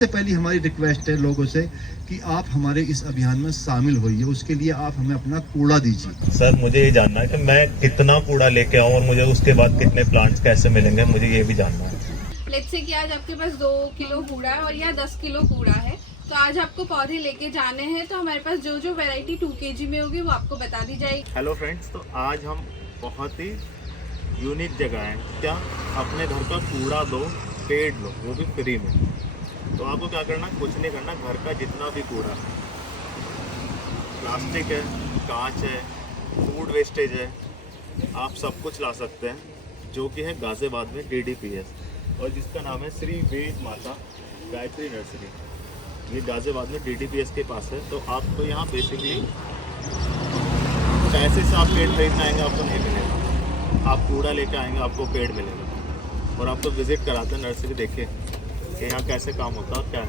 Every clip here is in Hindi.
सबसे पहली हमारी रिक्वेस्ट है लोगों से कि आप हमारे इस अभियान में शामिल होइए। उसके लिए आप हमें अपना कूड़ा दीजिए। सर मुझे ये जानना है कि मैं कितना कूड़ा लेके आऊँ और मुझे उसके बाद कितने प्लांट्स कैसे मिलेंगे, मुझे ये भी जानना है। लेट्स से कि आज आपके पास 2 किलो कूड़ा है और या 10 किलो कूड़ा है, तो आज आपको पौधे लेके जाने हैं, तो हमारे पास जो जो वैरायटी 2 kg में होगी वो आपको बता दी जाएगी। हेलो फ्रेंड्स, तो आज हम बहुत ही यूनिक जगह है। क्या अपने घर का कूड़ा दो, पेड़ लो, वो भी फ्री में। तो आपको क्या करना, कुछ नहीं करना, घर का जितना भी कूड़ा, प्लास्टिक है, कांच है, फूड वेस्टेज है, आप सब कुछ ला सकते हैं, जो कि है गाजियाबाद में DDPS, और जिसका नाम है श्री वेद माता गायत्री नर्सरी। ये गाजियाबाद में DDPS के पास है। तो आपको यहाँ बेसिकली पैसे से आप पेड़ खरीदना आएंगे, आपको नहीं मिलेगा। आप कूड़ा लेके आएंगे, आपको पेड़ मिलेगा। और आपको विजिट कराते हैं नर्सरी, देखिए कि यहाँ कैसे काम होता है और क्या है।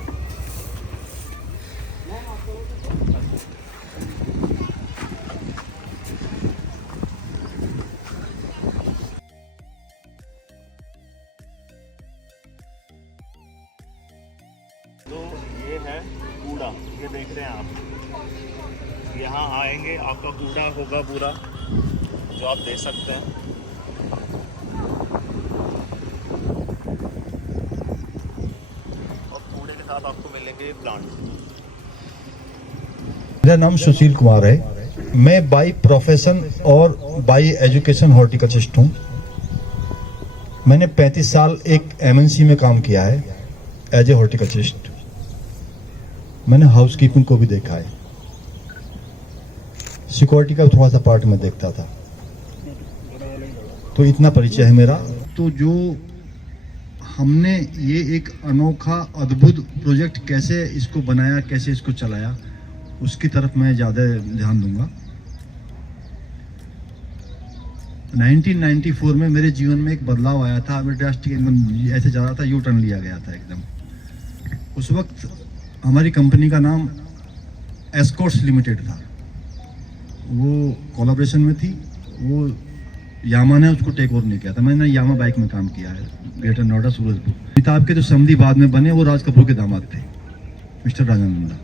तो ये है कूड़ा, ये देख रहे हैं आप। यहाँ आएंगे, आपका कूड़ा होगा पूरा, जो आप दे सकते हैं। और कूड़े के साथ आपको मिलेंगे प्लांट। मेरा नाम सुशील कुमार है। मैं बाई प्रोफेशन और बाई एजुकेशन हॉर्टिकल्चरिस्ट हूँ। मैंने 35 साल एक MNC में काम किया है एज ए हॉर्टिकल्चरिस्ट। मैंने हाउस कीपिंग को भी देखा है, सिक्योरिटी का थोड़ा सा पार्ट में देखता था, तो इतना परिचय है मेरा। तो जो हमने ये एक अनोखा अद्भुत प्रोजेक्ट कैसे इसको बनाया, कैसे इसको चलाया, उसकी तरफ मैं ज़्यादा ध्यान दूंगा। 1994 में मेरे जीवन में एक बदलाव आया था। मैं ड्रास्टिक एकदम ऐसे जा रहा था, यू टर्न लिया गया था एकदम। उस वक्त हमारी कंपनी का नाम एस्कॉर्ट्स लिमिटेड था, वो कोलैबोरेशन में थी। वो यामा ने उसको टेक ओवर नहीं किया था। मैंने यामा बाइक में काम किया है, ग्रेटर नोएडा, सूरजपुर। अमिताभ के जो समधी बाद में बने, वो राज कपूर के दामाद थे, मिस्टर राजानंदा।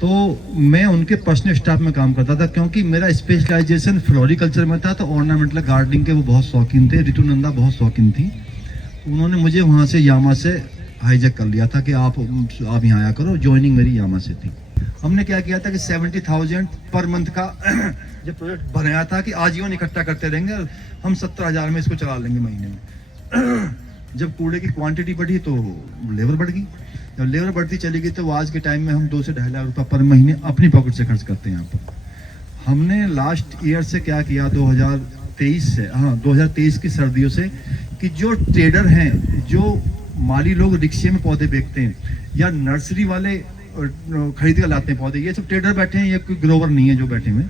तो मैं उनके पर्सनल स्टाफ में काम करता था, क्योंकि मेरा स्पेशलाइजेशन फ्लोरिकल्चर में था। तो ऑर्नामेंटल गार्डनिंग के वो बहुत शौकीन थे, रितु नंदा बहुत शौकीन थी। उन्होंने मुझे वहाँ से यामा से हाईजैक कर लिया था कि आप यहाँ आया करो। ज्वाइनिंग मेरी यामा से थी। हमने क्या किया था कि 70,000 पर मंथ का जब प्रोजेक्ट बनाया था कि आजीवन इकट्ठा करते रहेंगे, हम 70,000 में इसको चला लेंगे महीने में। जब कूड़े की क्वांटिटी बढ़ी तो लेबर बढ़ गई। जब लेबर बढ़ती चली गई तो आज के टाइम में हम 2 से 2.5 लाख रुपये पर महीने अपनी पॉकेट से खर्च करते हैं यहाँ पर। हमने लास्ट ईयर से क्या किया, 2023 से, 2023 की सर्दियों से, कि जो ट्रेडर हैं, जो माली लोग रिक्शे में पौधे बेचते हैं या नर्सरी वाले खरीद कर लाते हैं पौधे, ये सब ट्रेडर बैठे हैं, ये कोई ग्रोवर नहीं है जो बैठे हुए,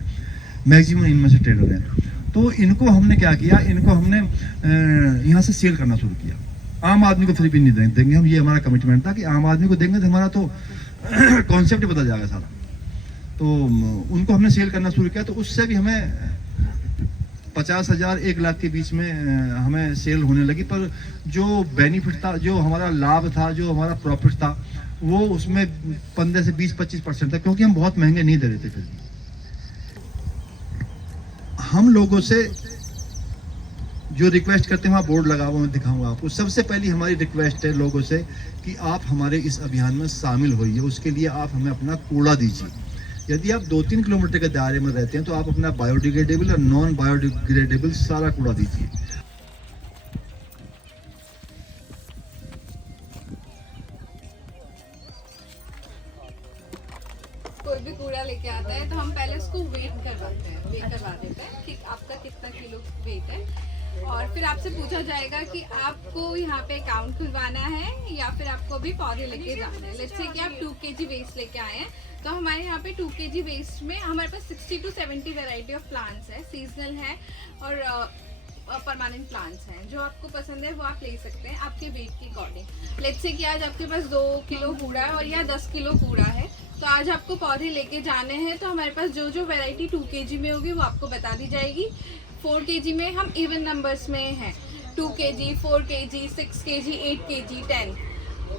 मैक्सिमम इनमें से ट्रेडर हैं। तो इनको हमने क्या किया, इनको हमने यहाँ से सेल करना शुरू किया। आम आदमी को फ्री भी नहीं देंगे हम, ये हमारा कमिटमेंट था कि आम आदमी को देंगे तो हमारा तो कॉन्सेप्ट बदल जाएगा सारा। तो उनको हमने सेल करना शुरू किया। तो उससे भी हमें 50,000 1 लाख के बीच में हमें सेल होने लगी। पर जो बेनिफिट था, जो हमारा लाभ था, जो हमारा प्रॉफिट था, वो उसमें 15 से 20-25% था, क्योंकि हम बहुत महंगे नहीं दे रहे थे। फिर हम लोगों से जो रिक्वेस्ट करते हैं, वहाँ बोर्ड लगा हुआ मैं दिखाऊंगा आपको। सबसे पहली हमारी रिक्वेस्ट है लोगों से कि आप हमारे इस अभियान में शामिल होइए। उसके लिए आप हमें अपना कूड़ा दीजिए। यदि आप 2-3 किलोमीटर के दायरे में रहते हैं तो आप अपना बायोडिग्रेडेबल और नॉन बायोडिग्रेडेबल सारा कूड़ा दीजिए। कोई भी कूड़ा लेके आता है तो हम पहले उसको वेट करवा देते हैं कि आपका कितना किलो वेट है, और फिर आपसे पूछा जाएगा कि आपको यहाँ पे अकाउंट खुलवाना है या फिर आपको भी पौधे लेके जाना है। लेट्स से कि आप 2 kg वेस्ट लेके आए हैं, तो हमारे यहाँ पे 2 kg वेस्ट में हमारे पास 60 to 70 वैरायटी ऑफ प्लांट्स है, सीजनल है और परमानेंट प्लांट्स हैं। जो आपको पसंद है वो आप ले सकते हैं आपके वेट के अकॉर्डिंग। लेट्स से कि आज आपके पास 2 किलो कूड़ा है और या 10 किलो कूड़ा है, तो आज आपको पौधे लेके जाने हैं, तो हमारे पास जो जो वैरायटी 2 kg में होगी वो आपको बता दी जाएगी। 4 kg में हम इवन नंबर्स में हैं, 2 kg, 4 kg, 6 kg, 8 kg, 10।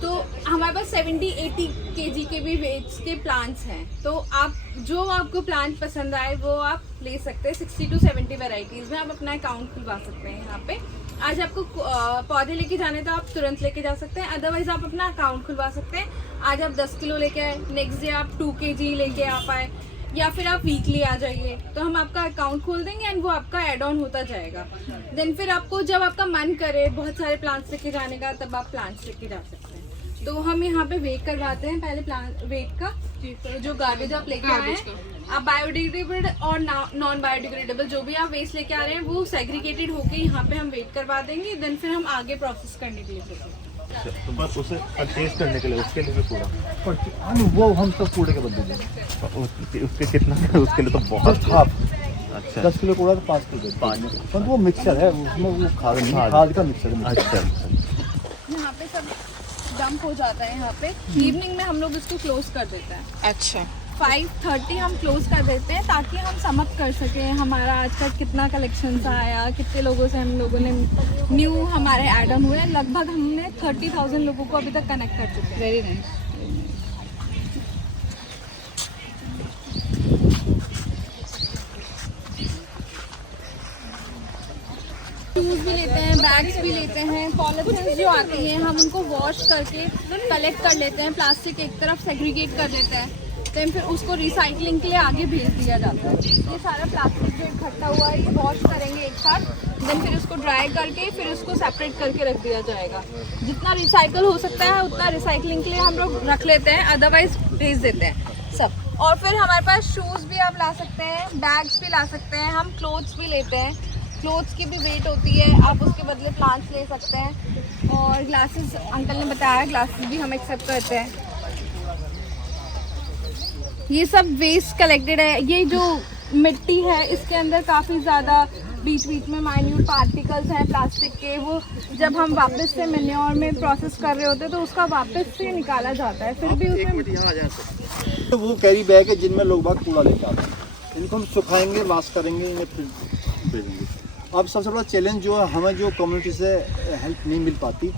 तो हमारे पास 70-80 kg के भी वेट्स के प्लांट्स हैं, तो आप जो आपको प्लांट पसंद आए वो आप ले सकते हैं। 60 to 70 वेराइटीज़ में आप अपना अकाउंट खुलवा सकते हैं यहाँ पे। आज आपको पौधे लेके जाने तो आप तुरंत लेके जा सकते हैं, अदरवाइज आप अपना अकाउंट खुलवा सकते हैं। आज आप 10 किलो लेके आए, नेक्स्ट डे आप 2 kg लेके आ पाए, या फिर आप वीकली आ जाइए, तो हम आपका अकाउंट खोल देंगे एंड वो आपका ऐड ऑन होता जाएगा। देन फिर आपको जब आपका मन करे बहुत सारे प्लांट्स लेके जाने का, तब आप प्लांट्स लेके जा सकते हैं। तो हम यहाँ पे वेट करवाते हैं पहले प्लांट वेट का, तो जो गार्बेज आप लेके आए हैं, आप बायोडिग्रेडेबल और नॉन बायोडिग्रेडेबल जो भी आप वेस्ट लेके आ रहे हैं वो सेग्रीगेटेड होके यहाँ पे हम वेट करवा देंगे। देन फिर हम आगे प्रोसेस करने के लिए भेजेंगे। तो बस उसे परचेज करने के लिए उसके लिए भी पूरा वो हम सब कूड़े के बदले देंगे। उसके कितना उसके लिए तो बहुत हाफ अच्छा 10 किलो कूड़ा तो 5 किलो पानी पर वो मिक्सर है, उसमें वो खाद का मिक्सर है। अच्छा यहाँ पे सब डंप हो जाता है। यहाँ पे इवनिंग में हम लोग इसको क्लोज कर देते हैं। अच्छा 5:30 हम क्लोज कर देते हैं ताकि हम समझ कर सकें हमारा आज का कितना कलेक्शन आया, कितने लोगों से हम लोगों ने न्यू हमारे ऐड ऑन हुए हैं। लगभग हमने 30,000 लोगों को अभी तक कनेक्ट कर चुके हैं। Very nice. शूज़ भी लेते हैं, बैग्स भी लेते हैं, पॉलिथीन जो आती हैं हम उनको वॉश करके कलेक्ट कर लेते हैं, प्लास्टिक एक तरफ सेग्रीगेट कर लेते हैं, देन फिर उसको रिसाइकलिंग के लिए आगे भेज दिया जाता है। ये सारा प्लास्टिक जो इकट्ठा हुआ है ये वॉश करेंगे एक साथ, देन फिर उसको ड्राई करके फिर उसको सेपरेट करके रख दिया जाएगा। जितना रिसाइकल हो सकता है उतना रिसाइकलिंग के लिए हम लोग रख लेते हैं, अदरवाइज भेज देते हैं सब। और फिर हमारे पास शूज़ भी आप ला सकते हैं, बैग्स भी ला सकते हैं, हम क्लोथ्स भी लेते हैं। क्लोथ्स की भी वेट होती है, आप उसके बदले प्लांट्स ले सकते हैं। और ग्लासेस अंकल ने बताया, ग्लासेस भी हम एक्सेप्ट करते हैं। ये सब वेस्ट कलेक्टेड है। ये जो मिट्टी है इसके अंदर काफ़ी ज़्यादा बीच बीच में माइन्यूट पार्टिकल्स हैं प्लास्टिक के, वो जब हम वापस से मैन्योर में प्रोसेस कर रहे होते हैं तो उसका वापस से निकाला जाता है। फिर भी उसमें तो वो कैरी बैग है जिनमें लोग बाग कूड़ा लेके आते हैं, इनको हम सुखाएंगे, वॉश करेंगे, इन्हें फिर भेजेंगे। अब सबसे बड़ा चैलेंज जो है, हमें जो कम्युनिटी से हेल्प नहीं मिल पाती,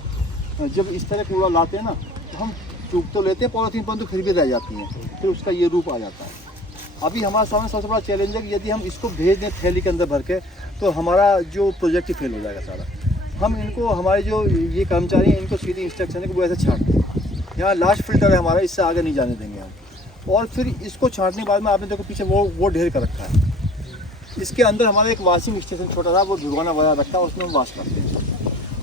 जब इस तरह कूड़ा लाते हैं ना तो हम चूक तो लेते हैं पॉलीथीन, परंतु फिर भी रह जाती हैं, फिर उसका ये रूप आ जाता है। अभी हमारे सामने सबसे बड़ा चैलेंज है कि यदि हम इसको भेज दें थैली के अंदर भर के तो हमारा जो प्रोजेक्ट ही फेल हो जाएगा सारा। हम इनको, हमारे जो ये कर्मचारी हैं, इनको सीधी इंस्ट्रक्शन है कि वो ऐसे छांटते हैं। यहाँ लास्ट फिल्टर है हमारा, इससे आगे नहीं जाने देंगे हम। और फिर इसको छांटने के बाद में आपने देखो पीछे वो ढेर कर रखा है, इसके अंदर हमारा एक वॉशिंग स्टेशन छोटा था, वो भिगोना वगैरह रखा है, उसमें हम वॉश करते हैं।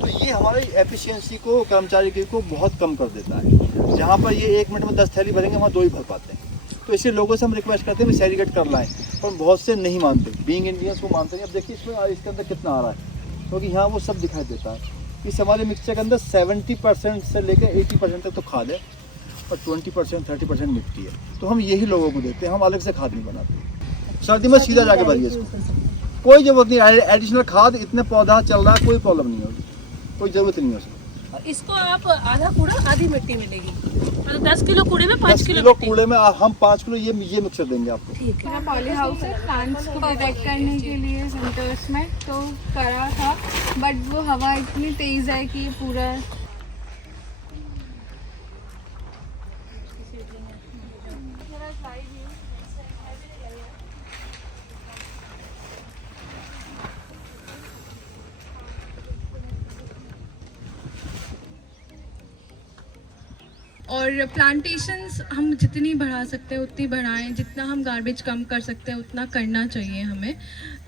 तो ये हमारी एफिशिएंसी को, कर्मचारी की को बहुत कम कर देता है। जहाँ पर ये 1 मिनट में 10 थैली भरेंगे, वहाँ 2 ही भर पाते हैं। तो इसलिए लोगों से हम रिक्वेस्ट करते हैं सेग्रीगेट कर लाएं, पर बहुत से नहीं मानते। बीइंग इंडियंस वो मानते नहीं। अब देखिए इसमें इसके अंदर कितना आ रहा है, क्योंकि यहाँ वो सब दिखाई देता है। इस हमारे मिक्सचर के अंदर 70% से लेकर 80% तक तो खाद है और 20% 30% मिट्टी है। तो हम यही लोगों को देते हैं, हम अलग से खाद नहीं बनाते। सर्दी में सीधा जाके भरिए इसको, कोई जरूरत नहीं एडिशनल खाद, इतने पौधा चल रहा है, कोई प्रॉब्लम नहीं होगी, कोई ज़रूरत नहीं है उसमें। इसको आप आधा कूड़ा आधी मिट्टी मिलेगी, मतलब 10 किलो कूड़े में 5 10 किलो किलो कूड़े में हम 5 किलो ये मिक्सर देंगे आपको। ठीक है। मेरा पॉली हाउस है प्लांट्स को प्रोटेक्ट करने के लिए विंटर्स में, तो करा था, बट वो हवा इतनी तेज़ है कि पूरा और प्लांटेशंस हम जितनी बढ़ा सकते हैं उतनी बढ़ाएं, जितना हम गार्बेज कम कर सकते हैं उतना करना चाहिए हमें।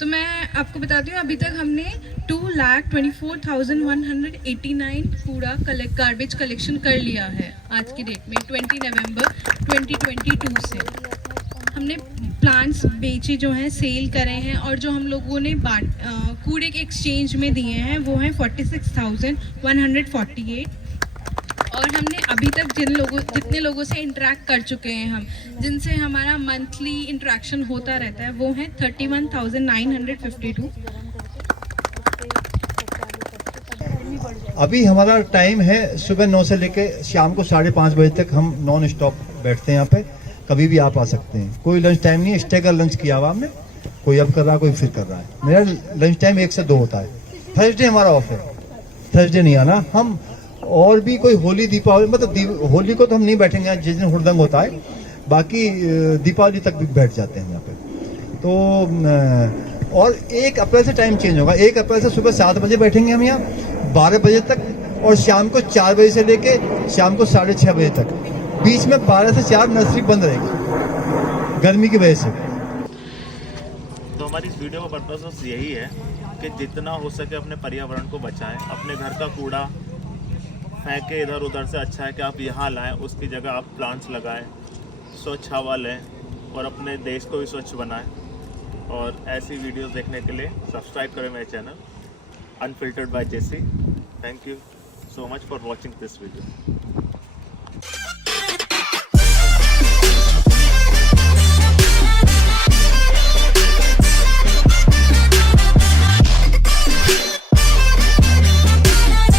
तो मैं आपको बताती हूँ, अभी तक हमने 2,24,189 कूड़ा गार्बेज कलेक्शन कर लिया है आज की डेट में, 20 नवंबर 2022 से। हमने प्लांट्स बेचे जो हैं, सेल करे हैं, और जो हम लोगों ने कूड़े के एक्सचेंज में दिए हैं वो हैं 46,148। और हमने अभी तक जितने लोगों से इंटरेक्ट कर चुके हैं हम, जिनसे हमारा मंथली इंटरेक्शन होता रहता है, वो हैं 31,952। अभी हमारा टाइम है सुबह 9 से लेके शाम को 5:30 बजे तक हम नॉन स्टॉप बैठते हैं यहाँ पे। कभी भी आप आ सकते हैं, कोई लंच टाइम नहीं है। स्टेगर लंच किया हुआ हमने, कोई अब कर रहा है, कोई फिर कर रहा है। मेरा लंच टाइम 1 से 2 होता है। थर्सडे हमारा ऑफ है, थर्सडे नहीं आना। हम और भी कोई होली दीपावली, मतलब होली को तो हम नहीं बैठेंगे जिस दिन हुड़दंग होता है, बाकी दीपावली तक भी बैठ जाते हैं यहाँ पे। तो और 1 अप्रैल से टाइम चेंज होगा। 1 अप्रैल से सुबह 7 बजे बैठेंगे हम यहाँ 12 बजे तक, और शाम को 4 बजे से लेके शाम को 6:30 बजे तक। बीच में 12 से 4 नर्सरी बंद रहेगी गर्मी की वजह से। तो हमारी इस वीडियो का पर्पस बस यही है कि जितना हो सके अपने पर्यावरण को बचाएं। अपने घर का कूड़ा फेंके इधर उधर से अच्छा है कि आप यहाँ लाएं, उसकी जगह आप प्लांट्स लगाएं, स्वच्छ हवा लें और अपने देश को भी स्वच्छ बनाएं। और ऐसी वीडियोस देखने के लिए सब्सक्राइब करें मेरे channel unfiltered by JC. Thank you so much for watching this video.